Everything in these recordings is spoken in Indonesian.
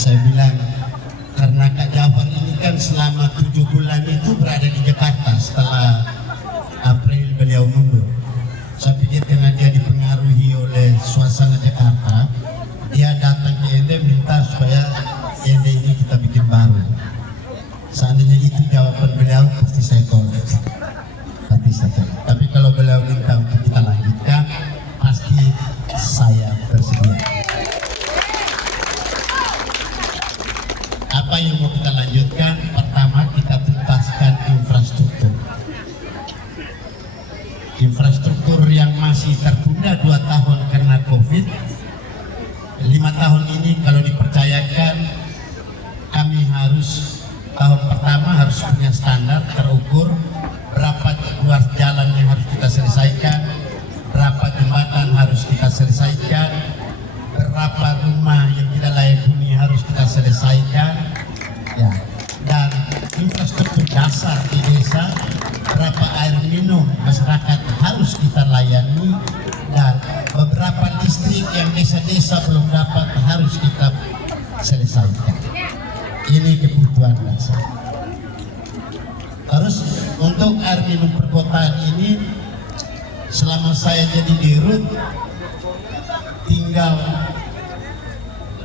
Saya bilang karena Kak Jafar ini kan selama 7 bulan itu berada di Jakarta, setelah April beliau mundur. Saya pikir karena dia dipengaruhi oleh suasana Jakarta, dia datang ke Ende minta supaya Ende ini kita bikin baru. Seandainya itu jawaban beliau, pasti saya tolak. Tapi kalau beliau minta untuk kita lanjutkan, pasti saya bersedia. Apa yang mau kita lanjutkan? Pertama, kita tuntaskan infrastruktur. Infrastruktur yang masih tertunda 2 tahun karena COVID. 5 tahun ini kalau dipercayakan, kami harus tahun pertama harus punya standar terukur, berapa ruas jalan yang harus kita selesaikan, berapa jembatan harus kita selesaikan, berapa rumah yang tidak layak huni harus kita selesaikan, ya. Dan infrastruktur dasar di desa, berapa air minum masyarakat harus kita layani, dan beberapa listrik yang desa-desa belum dapat harus kita selesaikan. Ini kebutuhan dasar. Terus untuk air minum perkotaan ini, selama saya jadi dirut, tinggal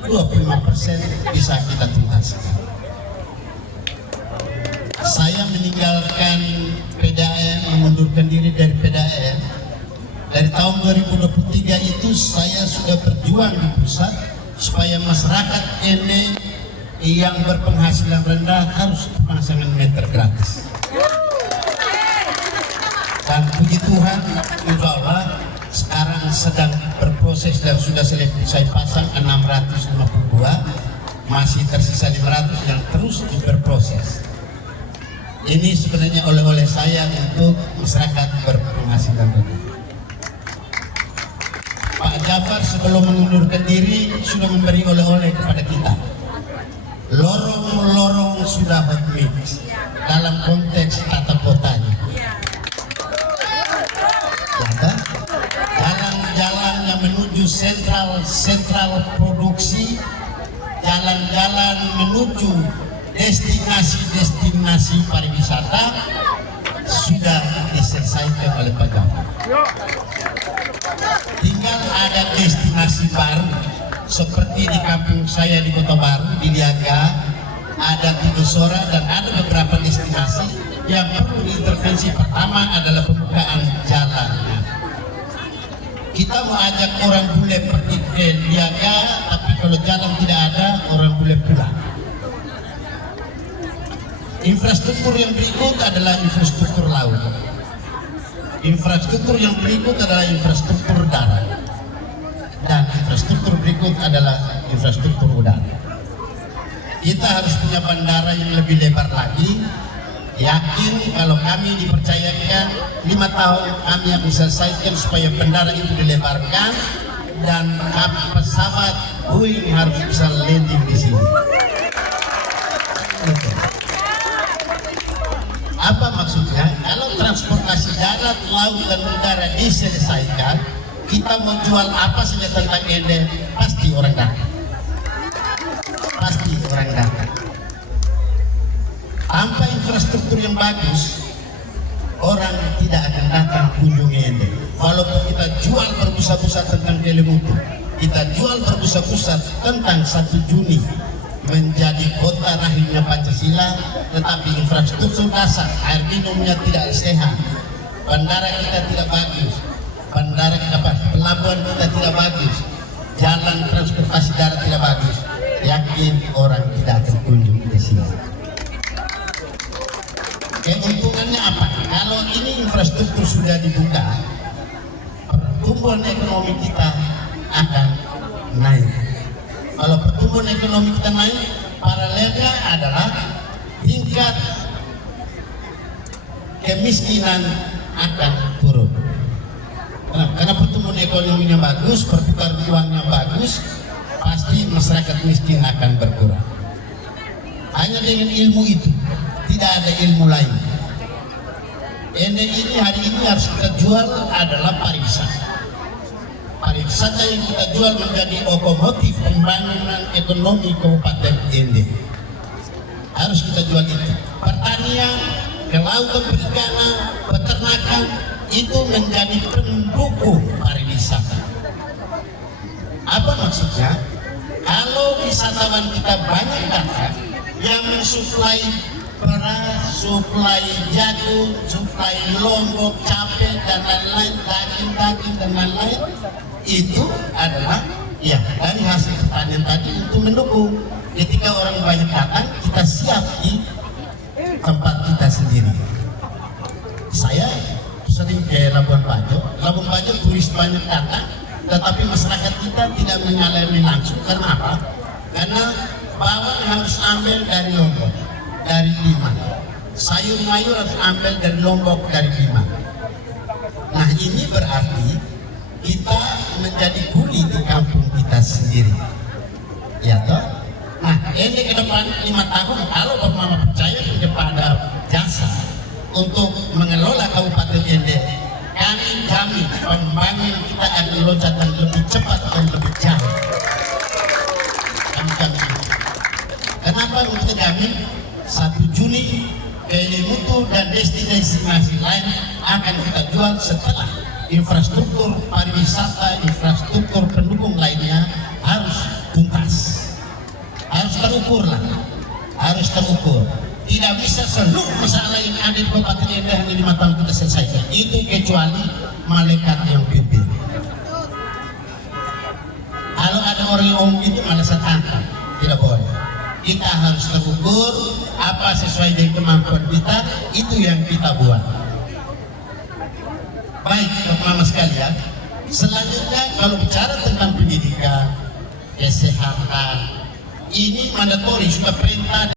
25% bisa kita tuntaskan. Saya meninggalkan PDAM, mengundurkan diri dari PDAM. Dari tahun 2023 itu saya sudah berjuang di pusat supaya masyarakat ini yang berpenghasilan rendah harus pemasangan meter gratis. Dan puji Tuhan, insya Allah sekarang sedang berproses dan sudah selesai pasang 652, masih tersisa 500 yang terus berproses. Ini sebenarnya oleh-oleh saya untuk masyarakat berpenghasilan rendah. Pak Jafar sebelum mengundurkan diri sudah memberi oleh-oleh kepada kita. Lorong-lorong sudah hot mix dalam konteks tata kotanya. Jalan-jalan yang menuju sentral produksi, jalan-jalan menuju destinasi pariwisata sudah diselesaikan oleh Pak Jafar. Tinggal ada destinasi baru seperti di kampung saya di Kota Baru, di Liaga, ada Tidosora, dan ada beberapa destinasi yang perlu diintervensi. Pertama adalah pembukaan jalan. Kita mau ajak orang bule pergi ke Liaga, tapi kalau jalan tidak ada, orang bule pulang. Infrastruktur yang berikut adalah infrastruktur laut. Infrastruktur yang berikut adalah infrastruktur darat. Dan infrastruktur berikut adalah infrastruktur udara. Kita harus punya bandara yang lebih lebar lagi. Yakin kalau kami dipercayakan 5 tahun, kami akan selesaikan supaya bandara itu dilebarkan dan pesawat Boeing harus bisa landing di sini. Apa maksudnya? Kalau transportasi darat, laut, dan udara diselesaikan, kita mau jual apa saja tentang Ende, pasti orang datang. Pasti orang datang. Tanpa infrastruktur yang bagus, orang tidak akan datang kunjungi Ende. Walaupun kita jual berbusa-busa tentang Kelimutu, kita jual berbusa-busa tentang 1 Juni menjadi kota rahimnya Pancasila, tetapi infrastruktur dasar, air minumnya tidak sehat, bandara kita tidak bagus, pelabuhan kita tidak bagus, jalan transportasi darat tidak bagus, yakin orang tidak akan kunjung ke sini. Keuntungannya apa? Kalau ini infrastruktur sudah dibuka, pertumbuhan ekonomi kita akan naik. Kalau pertumbuhan ekonomi kita naik, paralelnya adalah tingkat kemiskinan akan turun. Karena pertumbuhan ekonominya bagus, perputaran uangnya bagus, pasti masyarakat miskin akan berkurang. Hanya dengan ilmu itu, tidak ada ilmu lain. Ini hari ini harus kita jual adalah pariwisata. pariwisata yang kita jual menjadi lokomotif pembangunan ekonomi Kabupaten Ende. Harus kita jual itu. Pertanian, kelautan perikanan, peternakan itu menjadi pendukung pariwisata. Apa maksudnya? Kalau wisatawan kita banyak datang yang mensuplai beras, suplai jagung, suplai lombok, cabai dan lain-lain, daging dan lain-lain, itu adalah ya dari hasil pertanian tadi untuk mendukung. Ketika orang banyak datang, kita siap di tempat kita sendiri. Saya sering ke Labuan Bajo. Labuan Bajo turis banyak datang, tetapi masyarakat kita tidak mengalami langsung. Karena apa? Karena bawang harus ambil dari Lombok, dari Bima. Sayur mayur harus ambil dari Lombok, dari Bima. Nah, ini berarti kita menjadi kuli di kampung kita sendiri. Ya toh? Nah, ini ke depan 5 tahun kalau Bapak Mama percaya kepada jasa untuk mengelola Kabupaten Ende, kami jamin pembangunan kita akan loncatan lebih cepat dan lebih jauh. Kami jamin. Kenapa kita jamin? 1 Juni Mutu dan destinasi lain akan kita jual setelah infrastruktur pariwisata, infrastruktur pendukung lainnya harus tuntas. Harus terukur lah, harus terukur. Tidak bisa seluruh masalah yang ada di Kabupaten Ende hanya 5 tahun kita selesaikan. Itu kecuali malaikat yang pimpin. Kalau ada orang yang omong itu malah setangkap, tidak boleh. Kita harus terukur, apa sesuai dengan kemampuan kita, itu yang kita buat. Baik, teman-teman sekalian, selanjutnya kalau bicara tentang pendidikan, kesehatan, ini mandatori, sudah perintah